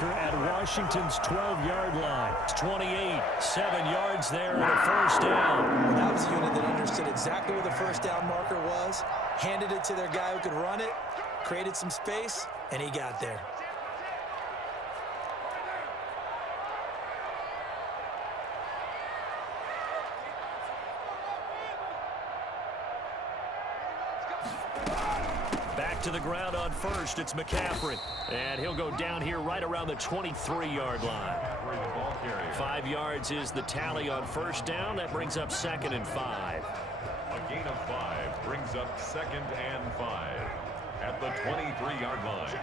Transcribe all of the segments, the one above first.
marker at Washington's 12-yard line. It's 28, 7 yards there and a first down. Well, that was a unit that understood exactly where the first down marker was, handed it to their guy who could run it, created some space, and he got there. Back to the ground on first, it's McCaffrey. And he'll go down here right around the 23-yard line. 5 yards is the tally on first down. That brings up 2nd and 5. A gain of 5 brings up 2nd and 5 at the 23-yard line.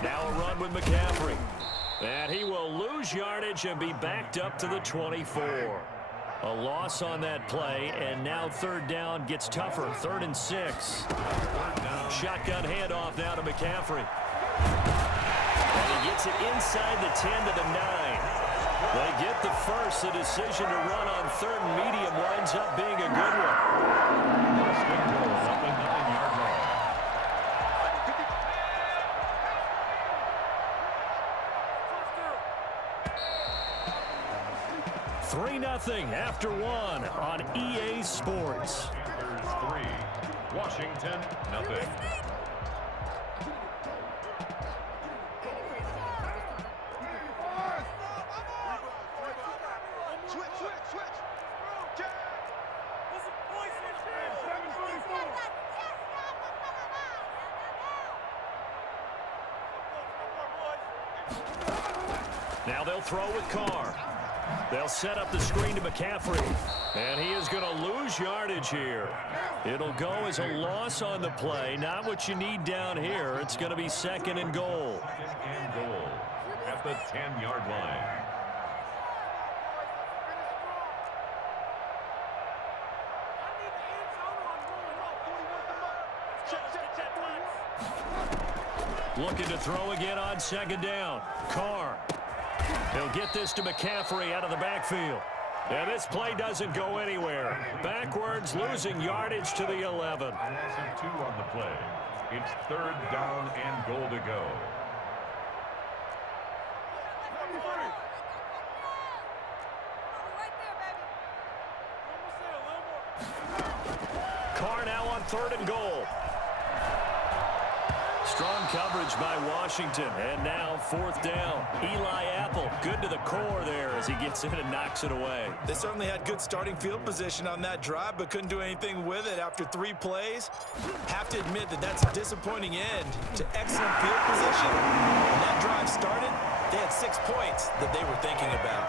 Now a run with McCaffrey. And he will lose yardage and be backed up to the 24. A loss on that play, and now 3rd down gets tougher. 3rd and 6. Shotgun handoff now to McCaffrey. And he gets it inside the 10 to the 9. They get the first. The decision to run on 3rd and medium winds up being a good one. At the 9-yard line. 3-0 after 1 on EA Sports. Panthers 3, Washington 0. Now they'll throw with Carr. They'll set up the screen to McCaffrey. And he is going to lose yardage here. It'll go as a loss on the play. Not what you need down here. It's going to be 2nd and goal. 2nd and goal at the 10-yard line. Looking to throw again on 2nd down. Carr. He'll get this to McCaffrey out of the backfield. And this play doesn't go anywhere. Backwards, losing yardage to the 11. Loss of 2 on the play. It's 3rd down and goal to go. Carr now on 3rd and goal. Strong coverage by Washington. And now 4th down. Eli Apple, good to the core there as he gets in and knocks it away. They certainly had good starting field position on that drive, but couldn't do anything with it after 3 plays. Have to admit that that's a disappointing end to excellent field position. When that drive started, they had 6 points that they were thinking about.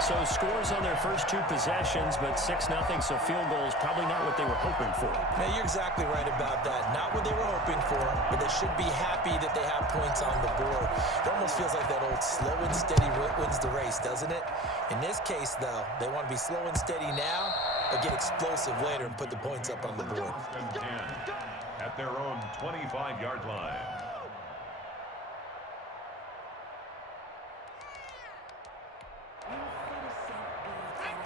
So scores on their first 2 possessions, but 6-0, so field goal is probably not what they were hoping for. Man, you're exactly right about that. Not what they were hoping for, but they should be happy that they have points on the board. It almost feels like that old slow and steady wins the race, doesn't it? In this case, though, they want to be slow and steady now, but get explosive later and put the points up on the board. 10 at their own 25-yard line.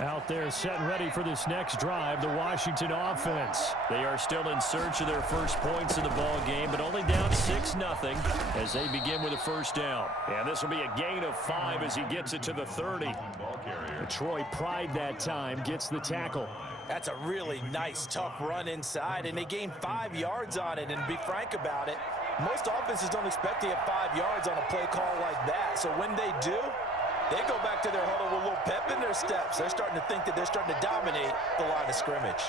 Out there set and ready for this next drive, the Washington offense. They are still in search of their first points in the ball game, but only down 6-0 as they begin with a first down. And this will be a gain of 5 as he gets it to the 30. Troy Pride that time gets the tackle. That's a really nice, tough run inside, and they gained 5 yards on it. And to be frank about it, most offenses don't expect to get 5 yards on a play call like that. So when they do, they go back to their huddle with a little pep in their steps. They're starting to think that they're starting to dominate the line of scrimmage.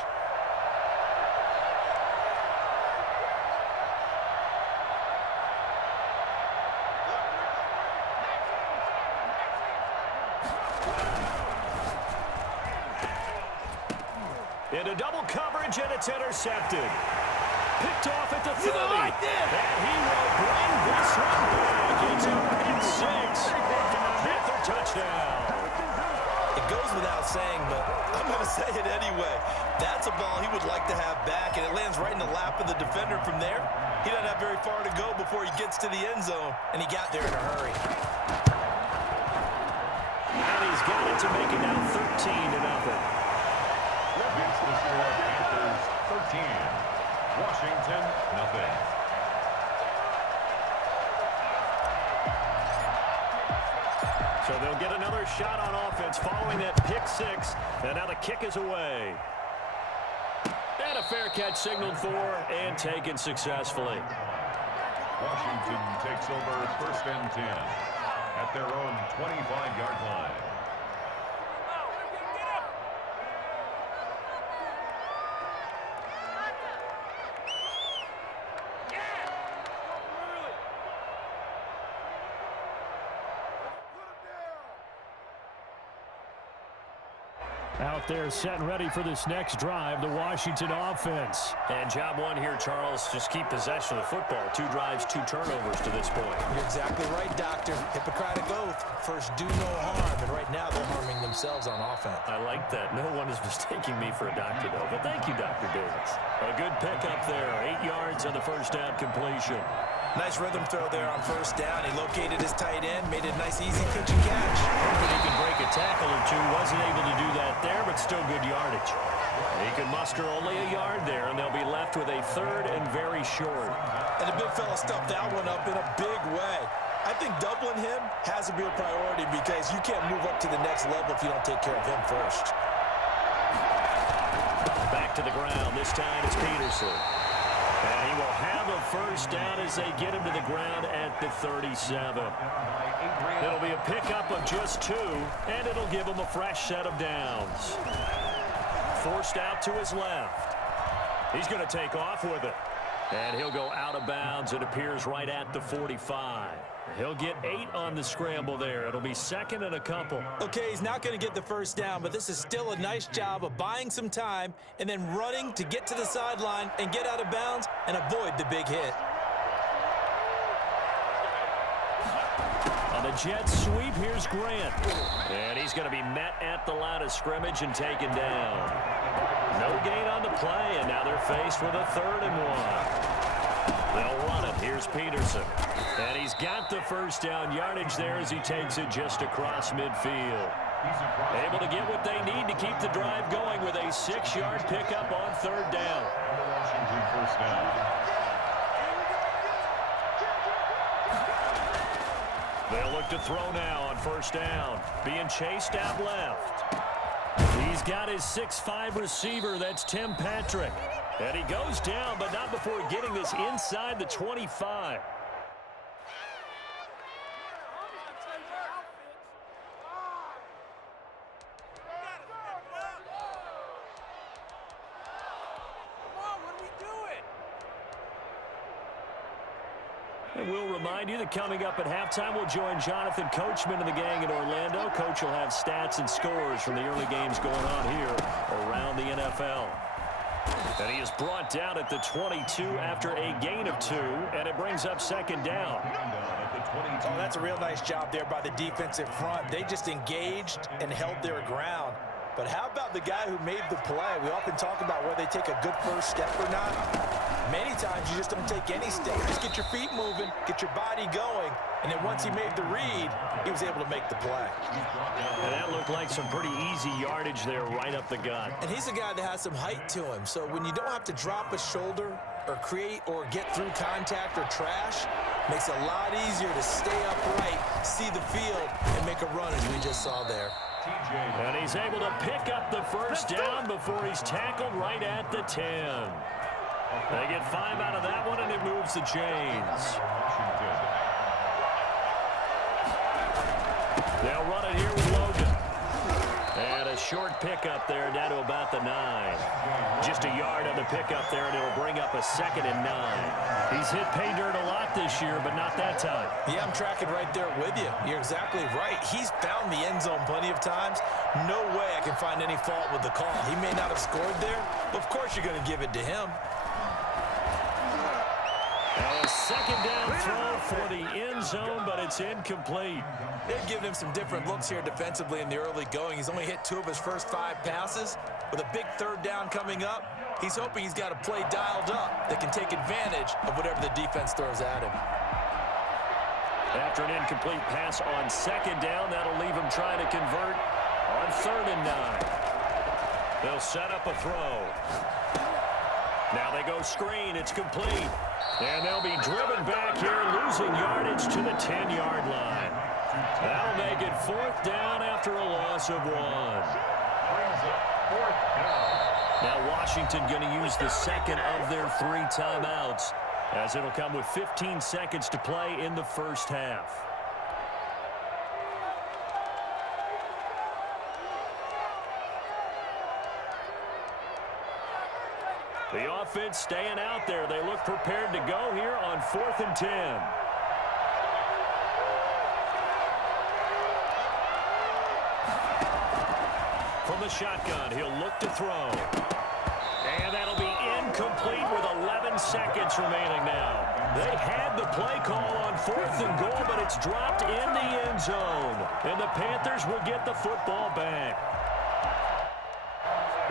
Into double coverage, and it's intercepted. Picked off at the 30. And he will bring this one back. It's a pick 6. Panther touchdown. without saying, but I'm going to say it anyway. That's a ball he would like to have back, and it lands right in the lap of the defender from there. He doesn't have very far to go before he gets to the end zone, and he got there in a hurry. And he's got it to make it now 13-0. Makes the score Panthers 13. Washington, nothing. So they'll get another shot on offense following that pick six. And now the kick is away. And a fair catch signaled for and taken successfully. Washington takes over 1st and 10 at their own 25-yard line. Out there set and ready for this next drive, the Washington offense. And job one here, Charles, just keep possession of the football. 2 drives, 2 turnovers to this point. You're exactly right, Doctor. Hippocratic oath. First, do no harm. And right now, they're harming themselves on offense. I like that. No one is mistaking me for a doctor, though. But thank you, Dr. Davis. A good pickup there. 8 yards on the first down completion. Nice rhythm throw there on 1st down. He located his tight end, made a nice, easy pitch and catch. Hoping he could break a tackle or two. Wasn't able to do that there, but still good yardage. He could muster only a yard there, and they'll be left with a 3rd and very short. And the big fella stuffed that one up in a big way. I think doubling him has to be a priority because you can't move up to the next level if you don't take care of him first. Back to the ground. This time it's Peterson. And he will have a first down as they get him to the ground at the 37. It'll be a pickup of just 2, and it'll give him a fresh set of downs. Forced out to his left. He's going to take off with it. And he'll go out of bounds. It appears right at the 45. He'll get 8 on the scramble there. It'll be 2nd and a couple. Okay, he's not going to get the first down, but this is still a nice job of buying some time and then running to get to the sideline and get out of bounds and avoid the big hit. On the jet sweep, here's Grant. And he's going to be met at the line of scrimmage and taken down. No gain on the play, and now they're faced with a 3rd and 1. They'll run it. Here's Peterson. And he's got the first down yardage there as he takes it just across midfield. Able to get what they need to keep the drive going with a 6-yard pickup on 3rd down. Washington first down. They'll look to throw now on 1st down. Being chased out left. He's got his 6'5" receiver. That's Tim Patrick. And he goes down, but not before getting this inside the 25. And we'll remind you that coming up at halftime, we'll join Jonathan Coachman and the gang in Orlando. Coach will have stats and scores from the early games going on here around the NFL. And he is brought down at the 22 after a gain of 2, and it brings up 2nd down. Oh, that's a real nice job there by the defensive front. They just engaged and held their ground. But how about the guy who made the play? We often talk about whether they take a good first step or not. Many times you just don't take any step. Just get your feet moving, get your body going, and then once he made the read, he was able to make the play. And that looked like some pretty easy yardage there right up the gut. And he's a guy that has some height to him, so when you don't have to drop a shoulder or create or get through contact or trash, makes it a lot easier to stay upright, see the field, and make a run as we just saw there. And he's able to pick up the first down before he's tackled right at the 10. They get 5 out of that one, and it moves the chains. They'll run it here with Logan. And a short pickup there down to about the 9. Just a yard on the pickup there, and it'll bring up a 2nd and 9. He's hit pay dirt a lot this year, but not that time. Yeah, I'm tracking right there with you. You're exactly right. He's found the end zone plenty of times. No way I can find any fault with the call. He may not have scored there, but of course you're going to give it to him. A second down throw for the end zone, but it's incomplete. They've given him some different looks here defensively in the early going. He's only hit 2 of his first 5 passes. With a big third down coming up, he's hoping he's got a play dialed up that can take advantage of whatever the defense throws at him. After an incomplete pass on second down, that'll leave him trying to convert on 3rd and 9. They'll set up a throw. Now they go screen. It's complete. And they'll be driven back here, losing yardage to the 10-yard line. That'll make it 4th down after a loss of 1. Now Washington going to use the second of their 3 timeouts, as it'll come with 15 seconds to play in the first half. The offense staying out there. They look prepared to go here on 4th and 10. From the shotgun, he'll look to throw. And that'll be incomplete with 11 seconds remaining now. They had the play call on 4th and goal, but it's dropped in the end zone. And the Panthers will get the football back.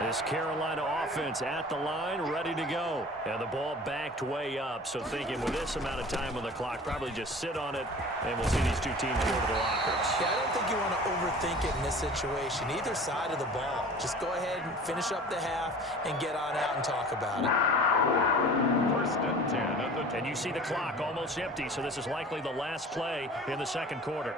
This Carolina offense at the line, ready to go. And the ball backed way up, so thinking with this amount of time on the clock, probably just sit on it, and we'll see these 2 teams go to the lockers. Yeah, I don't think you want to overthink it in this situation. Either side of the ball. Just go ahead and finish up the half and get on out and talk about it. 1st and 10 at the... And you see the clock almost empty, so this is likely the last play in the second quarter.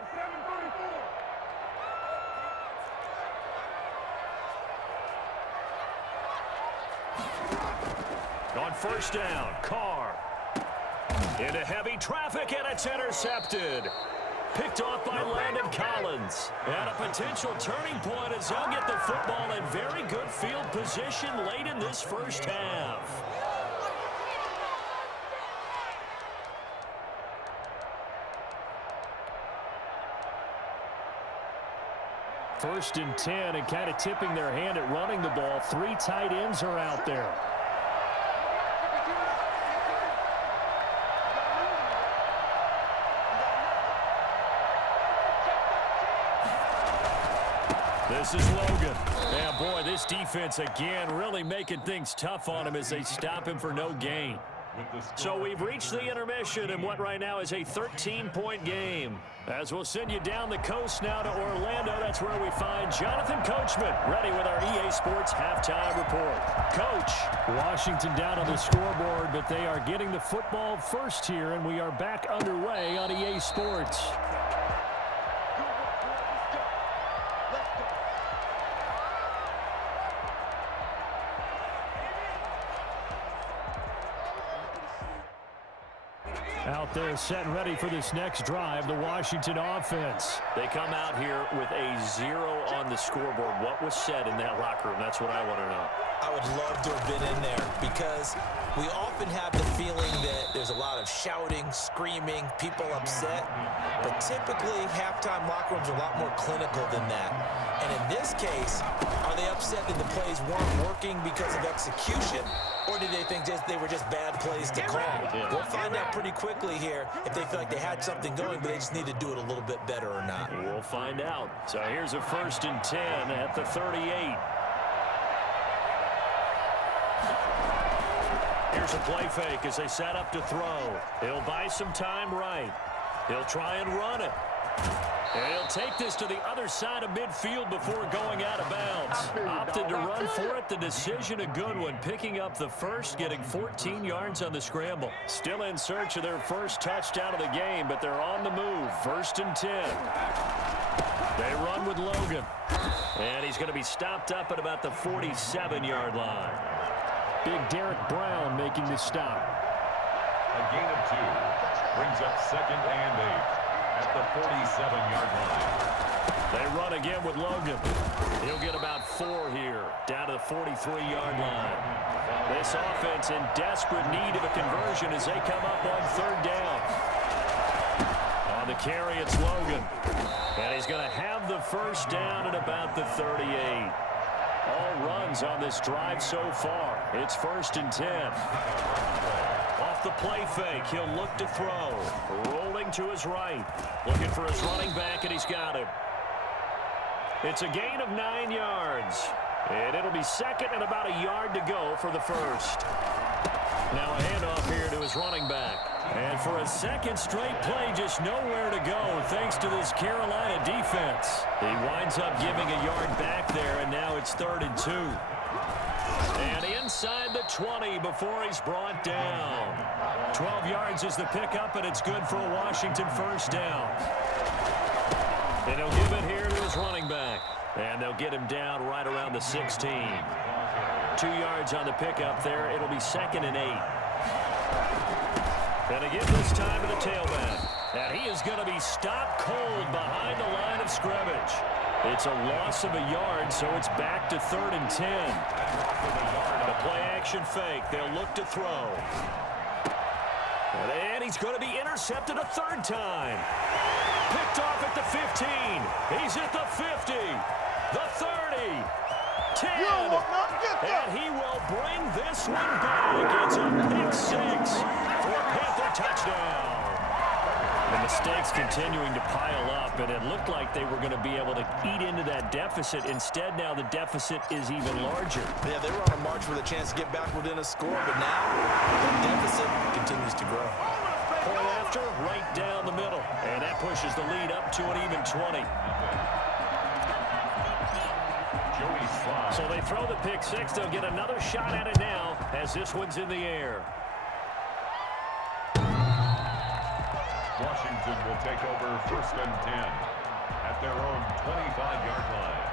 On 1st down, Carr into heavy traffic, and it's intercepted. Picked off by Landon Collins. And a potential turning point as they'll get the football in very good field position late in this first half. First and 10, and kind of tipping their hand at running the ball. 3 tight ends are out there. This is Logan. And boy, this defense again really making things tough on him as they stop him for no gain. So we've reached the intermission in what right now is a 13-point game. As we'll send you down the coast now to Orlando, that's where we find Jonathan Coachman ready with our EA Sports halftime report. Coach. Washington down on the scoreboard, but they are getting the football first here, and we are back underway on EA Sports. Out there set and ready for this next drive, the Washington offense. They come out here with a 0 on the scoreboard. What was said in that locker room? That's what I want to know. I would love to have been in there because we often have the feeling that there's a lot of shouting, screaming, people upset. But typically, halftime locker rooms are a lot more clinical than that. And in this case, are they upset that the plays weren't working because of execution? Or did they think they were just bad plays to call? We'll find out pretty quickly here if they feel like they had something going, but they just need to do it a little bit better or not. We'll find out. So here's a 1st and 10 at the 38. Here's a play fake as they set up to throw. He'll buy some time right. He'll try and run it. And he'll take this to the other side of midfield before going out of bounds. Opted to run for it. The decision a good one. Picking up the first, getting 14 yards on the scramble. Still in search of their first touchdown of the game, but they're on the move. 1st and 10. They run with Logan. And he's going to be stopped up at about the 47-yard line. Big Derek Brown making the stop. A gain of 2 brings up 2nd and 8 at the 47-yard line. They run again with Logan. He'll get about 4 here, down to the 43-yard line. This offense in desperate need of a conversion as they come up on 3rd down. On the carry, it's Logan. And he's going to have the first down at about the 38. All runs on this drive so far. It's 1st and 10. Off the play fake. He'll look to throw. Rolling to his right. Looking for his running back, and he's got him. It's a gain of 9 yards. And it'll be second and about a yard to go for the first. Now a handoff here to his running back. And for a second straight play, just nowhere to go thanks to this Carolina defense. He winds up giving a yard back there, and now it's 3rd and 2. And inside the 20 before he's brought down. 12 yards is the pickup, and it's good for a Washington first down. And he'll give it here to his running back. And they'll get him down right around the 16. 2 yards on the pickup there. It'll be 2nd and 8. And again this time to the tailback. And he is going to be stopped cold behind the line of scrimmage. It's a loss of a yard, so it's back to 3rd and 10. The play-action fake. They'll look to throw. And he's going to be intercepted a 3rd time. Picked off at the 15. He's at the 50. The 30. 10. And he will bring this one back. It's a pick 6 for a Panther touchdown. The mistakes continuing to pile up, and it looked like they were going to be able to eat into that deficit. Instead, now the deficit is even larger. Yeah, they were on a march with a chance to get back within a score, but now the deficit continues to grow. Point after, right down the middle, and that pushes the lead up to an even 20. So they throw the pick 6. They'll get another shot at it now as this one's in the air. Washington will take over 1st and 10 at their own 25-yard line.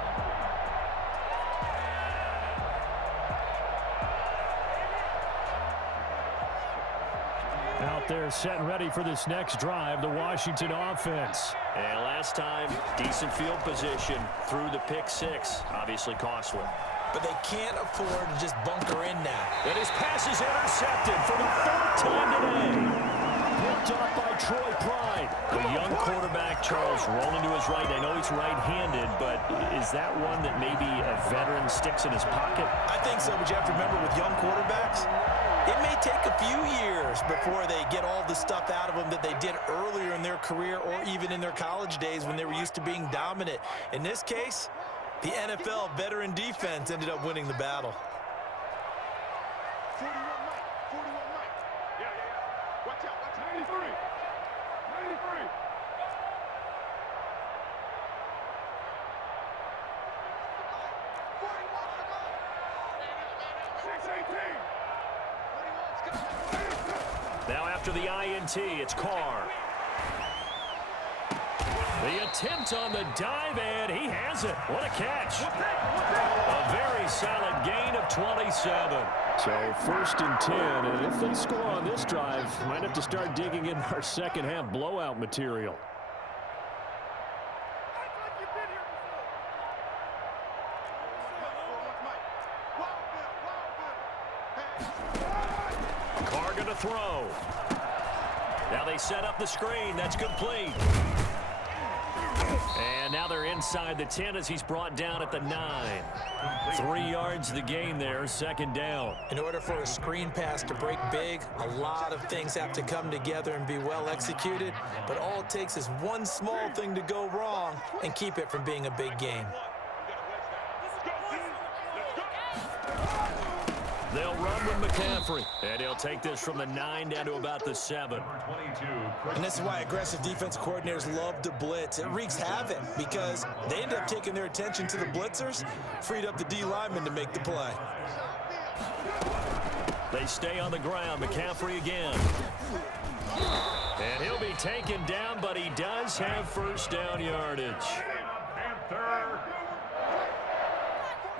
Out there set and ready for this next drive, the Washington offense. And last time, decent field position through the pick 6. Obviously costly. But they can't afford to just bunker in now. And his pass is intercepted for the 4th time today. Picked off by Troy Pride. The young quarterback, Charles, rolling to his right. I know he's right-handed, but is that one that maybe a veteran sticks in his pocket? I think so, but you have to remember with young quarterbacks, it may take a few years before they get all the stuff out of them that they did earlier in their career or even in their college days when they were used to being dominant. In this case, the NFL veteran defense ended up winning the battle. Now after the INT, it's Carr. The attempt on the dive, and he has it. What a catch. A very solid gain of 27. So 1st and 10, and if they score on this drive, might have to start digging in our second half blowout material. Carr going to throw. Now they set up the screen. That's complete. And now they're inside the 10 as he's brought down at the 9. 3 yards the gain there, 2nd down. In order for a screen pass to break big, a lot of things have to come together and be well executed. But all it takes is one small thing to go wrong and keep it from being a big game. They'll run with McCaffrey, and he'll take this from the 9 down to about the 7. And this is why aggressive defense coordinators love to blitz. It wreaks havoc because they end up taking their attention to the blitzers, freed up the D lineman to make the play. They stay on the ground. McCaffrey again. And he'll be taken down, but he does have first down yardage.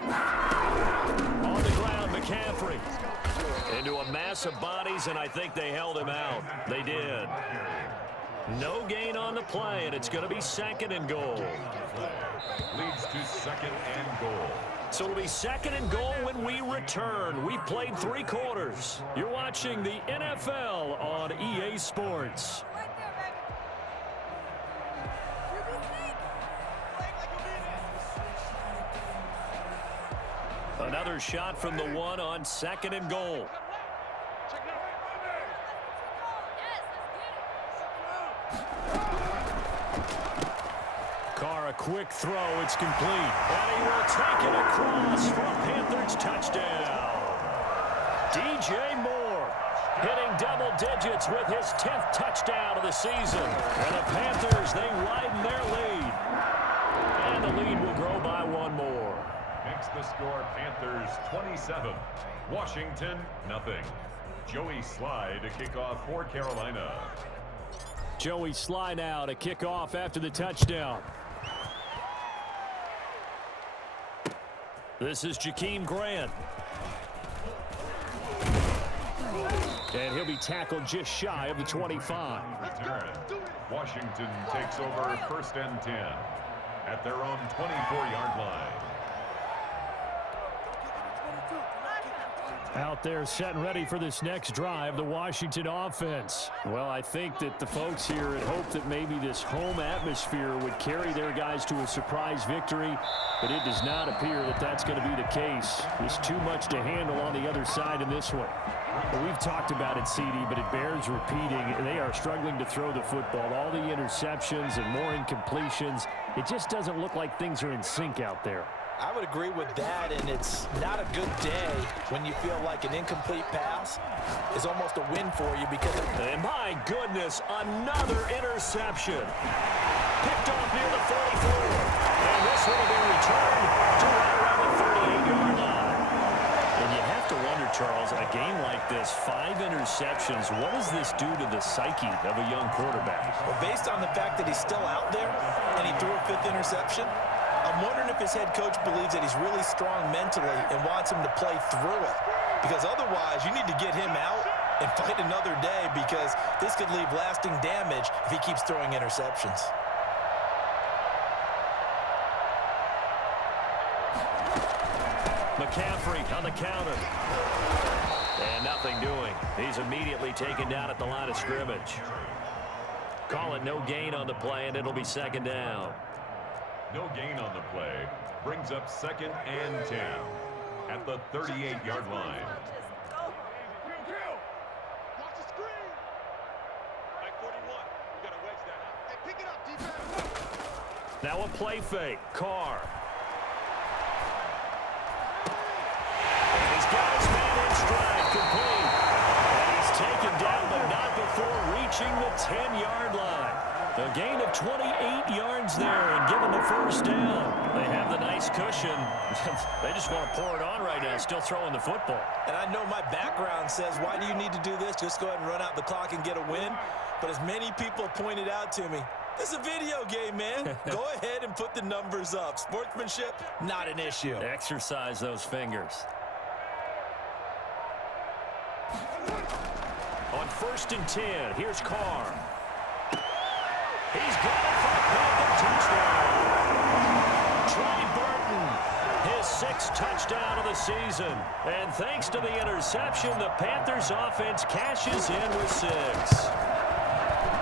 On the ground, McCaffrey. Into a mass of bodies, and I think they held him out. They did. No gain on the play, and it's going to be 2nd and goal. Leads to 2nd and goal. So it'll be 2nd and goal when we return. We've played 3 quarters. You're watching the NFL on EA Sports. Another shot from the 1 on 2nd and goal. quick throw. It's complete. And he will take it across for a Panthers touchdown. DJ Moore hitting double digits with his 10th touchdown of the season. And the Panthers, they widen their lead. And the lead will grow by one more. Makes the score Panthers 27, Washington nothing. Joey Sly to kick off for Carolina. Joey Sly now to kick off after the touchdown. This is Jakeem Grant. And he'll be tackled just shy of the 25. Return. Washington takes over 1st and 10 at their own 24-yard line. Out there set and ready for this next drive, the Washington offense. Well, I think that the folks here had hoped that maybe this home atmosphere would carry their guys to a surprise victory, but it does not appear that that's going to be the case. There's too much to handle on the other side in this one. Well, we've talked about it, CD, but it bears repeating. They are struggling to throw the football. All the interceptions and more incompletions. It just doesn't look like things are in sync out there. I would agree with that, and it's not a good day when you feel like an incomplete pass is almost a win for you because of... And my goodness, another interception. Picked off near the 44. And this one will be returned to right around the 38-yard line. And you have to wonder, Charles, a game like this, 5 interceptions, what does this do to the psyche of a young quarterback? Well, based on the fact that he's still out there and he threw a 5th interception, I'm wondering if his head coach believes that he's really strong mentally and wants him to play through it. Because otherwise, you need to get him out and fight another day because this could leave lasting damage if he keeps throwing interceptions. McCaffrey on the counter. And nothing doing. He's immediately taken down at the line of scrimmage. Call it no gain on the play, and it'll be 2nd down. No gain on the play. Brings up 2nd and 10 at the 38-yard line. Watch the screen. Like 41. You got to wedge that out. Hey, pick it up, defense. Now a play fake. Carr. And he's got his man in stride. Complete. And he's taken down, but not before reaching the 10-yard line. A gain of 28 yards there and given the 1st down. They have the nice cushion. They just want to pour it on right now, still throwing the football. And I know my background says, why do you need to do this? Just go ahead and run out the clock and get a win. But as many people pointed out to me, this is a video game, man. Go ahead and put the numbers up. Sportsmanship, not an issue. Exercise those fingers. On 1st and 10, here's Carr. He's got it for a Panther touchdown. Trey Burton, his 6th touchdown of the season. And thanks to the interception, the Panthers offense cashes in with 6.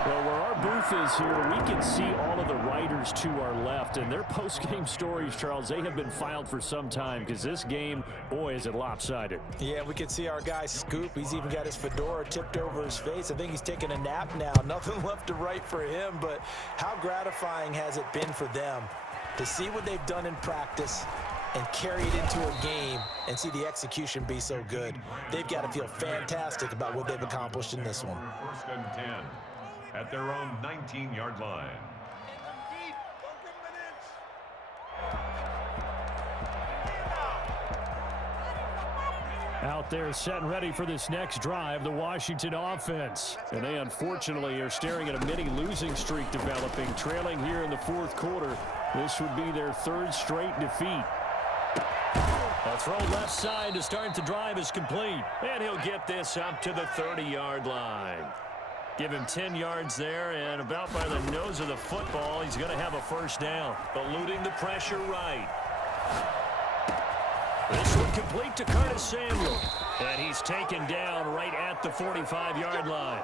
Well, where our booth is here, we can see all of the writers to our left. And their post-game stories, Charles, they have been filed for some time because this game, boy, is it lopsided. Yeah, we can see our guy Scoop. He's even got his fedora tipped over his face. I think he's taking a nap now. Nothing left to write for him, but how gratifying has it been for them to see what they've done in practice and carry it into a game and see the execution be so good. They've got to feel fantastic about what they've accomplished in this one. 1st and 10 at their own 19-yard line. Out there set and ready for this next drive, the Washington offense. And they unfortunately are staring at a mini losing streak developing, trailing here in the 4th quarter. This would be their 3rd straight defeat. A throw left side to start the drive is complete. And he'll get this up to the 30-yard line. Give him 10 yards there, and about by the nose of the football, he's going to have a 1st down. Eluding the pressure right. This one complete to Curtis Samuel. And he's taken down right at the 45-yard line.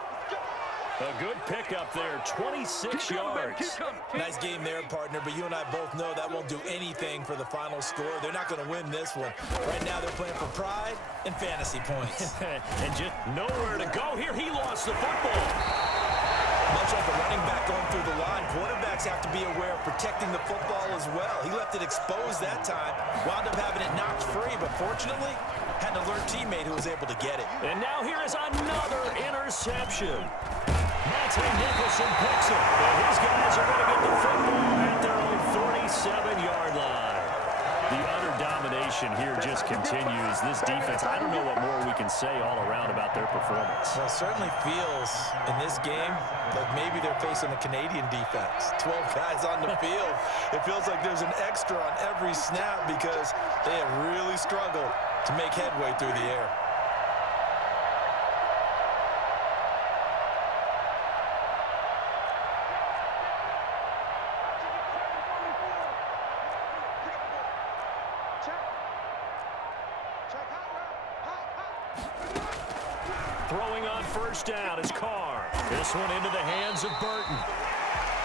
A good pickup there, 26 yards. Nice game there, partner, but you and I both know that won't do anything for the final score. They're not going to win this one. Right now they're playing for pride and fantasy points. And just nowhere to go here. He lost the football. Much like a running back going through the line, quarterbacks have to be aware of protecting the football as well. He left it exposed that time, wound up having it knocked free, but fortunately, had an alert teammate who was able to get it. And now here is another interception. Monte Nicholson picks it, and his guys are going to get the football at their own 47-yard line. The utter domination here just continues. This defense, I don't know what more we can say all around about their performance. Well, it certainly feels in this game like maybe they're facing a Canadian defense. 12 guys on the field. It feels like there's an extra on every snap because they have really struggled to make headway through the air. Throwing on first down is Carr. This one into the hands of Burton.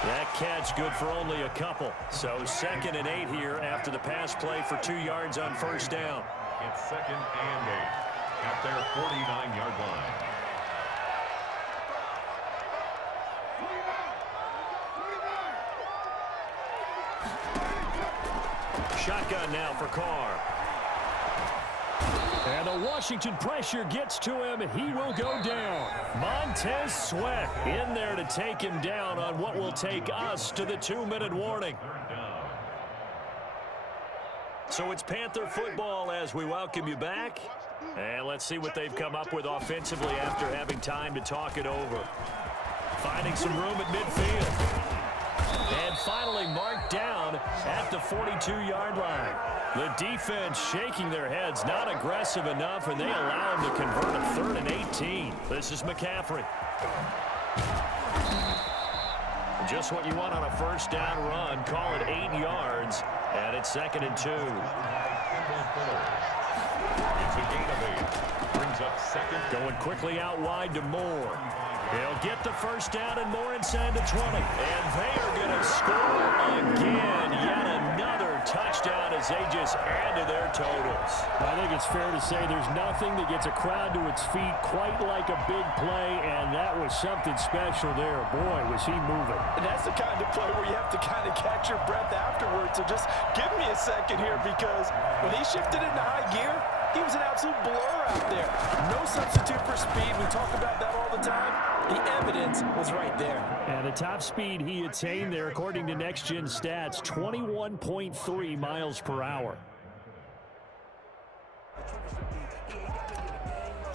That catch good for only a couple. So 2nd and 8 here after the pass play for 2 yards on first down. It's 2nd and 8 at their 49-yard line. Shotgun now for Carr. And the Washington pressure gets to him, and he will go down. Montez Sweat in there to take him down on what will take us to the 2-minute warning. So it's Panther football as we welcome you back. And let's see what they've come up with offensively after having time to talk it over. Finding some room at midfield. And finally marked down at the 42-yard line. The defense shaking their heads, not aggressive enough, and they allow him to convert a 3rd and 18. This is McCaffrey. Just what you want on a first down run. Call it 8 yards, and it's 2nd and 2. It's a gain of 8. Brings up 2nd. Going quickly out wide to Moore. He'll get the first down and more inside the 20. And they are going to score again. Yet another touchdown as they just add to their totals. I think it's fair to say there's nothing that gets a crowd to its feet quite like a big play, and that was something special there. Boy, was he moving. And that's the kind of play where you have to kind of catch your breath afterwards. So just give me a second here, because when he shifted into high gear, he was an absolute blur out there. No substitute for speed. We talk about that all the time. The evidence was right there. And the top speed he attained there, according to Next Gen Stats, 21.3 miles per hour.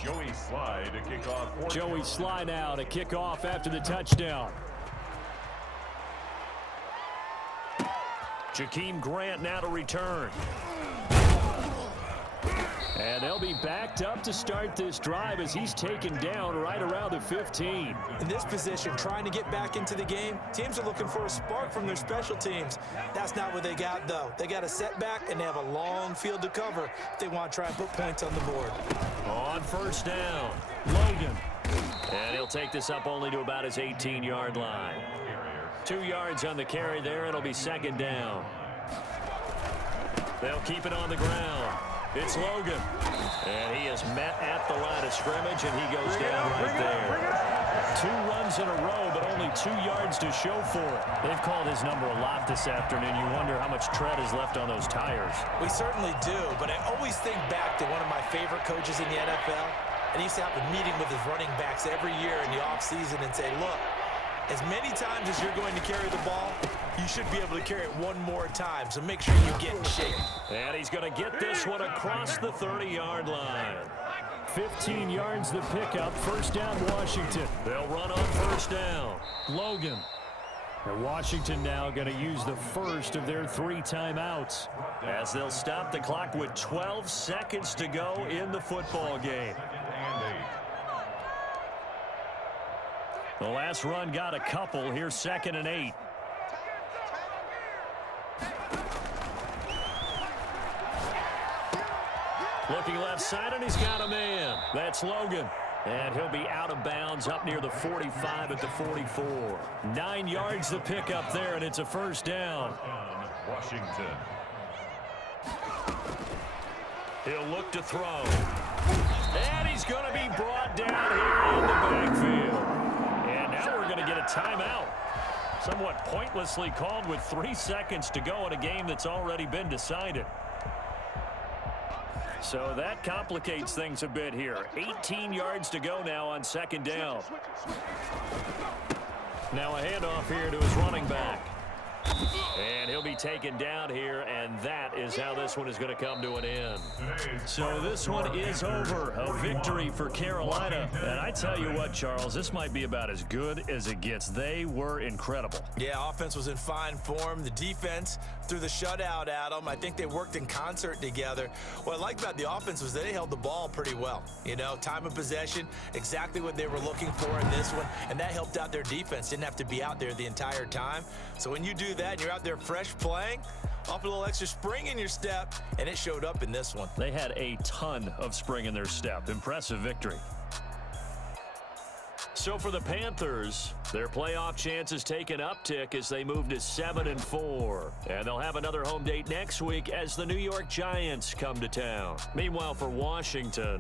Joey Sly to kick off. Joey Sly now to kick off after the touchdown. Jakeem Grant now to return. And they'll be backed up to start this drive as he's taken down right around the 15. In this position, trying to get back into the game, teams are looking for a spark from their special teams. That's not what they got, though. They got a setback, and they have a long field to cover if they want to try and put points on the board. On first down, Logan. And he'll take this up only to about his 18-yard line. 2 yards on the carry there. It'll be 2nd down. They'll keep it on the ground. It's Logan, and he is met at the line of scrimmage, and he goes down right there. 2 runs in a row, but only 2 yards to show for it. They've called his number a lot this afternoon. You wonder how much tread is left on those tires. We certainly do, but I always think back to one of my favorite coaches in the NFL, and he used to have a meeting with his running backs every year in the offseason and say, look, as many times as you're going to carry the ball, you should be able to carry it one more time, so make sure you get in shape. And he's going to get this one across the 30-yard line. 15 yards the pickup, first down Washington. They'll run on first down. Logan. And Washington now going to use the first of their 3 timeouts as they'll stop the clock with 12 seconds to go in the football game. The last run got a couple. Here's 2nd and 8. Looking left side, and he's got a man. That's Logan. And he'll be out of bounds up near the 45 at the 44. 9 yards to pick up there, and it's a first down. Washington. He'll look to throw. And he's going to be brought down here in the backfield. And now we're going to get a timeout. Somewhat pointlessly called with 3 seconds to go in a game that's already been decided. So that complicates things a bit here. 18 yards to go now on second down. Now a handoff here to his running back. And he'll be taken down here, and that is how this one is going to come to an end. So this one is over. A victory for Carolina. And I tell you what, Charles, this might be about as good as it gets. They were incredible. Yeah, offense was in fine form. The defense threw the shutout at them. I think they worked in concert together. What I liked about the offense was they held the ball pretty well. You know, time of possession, exactly what they were looking for in this one, and that helped out their defense. Didn't have to be out there the entire time. So when you do that and you're out there fresh playing, off a little extra spring in your step, and it showed up in this one. They had a ton of spring in their step. Impressive victory. So for the Panthers, their playoff chances take an uptick as they move to 7-4. And they'll have another home date next week as the New York Giants come to town. Meanwhile, for Washington,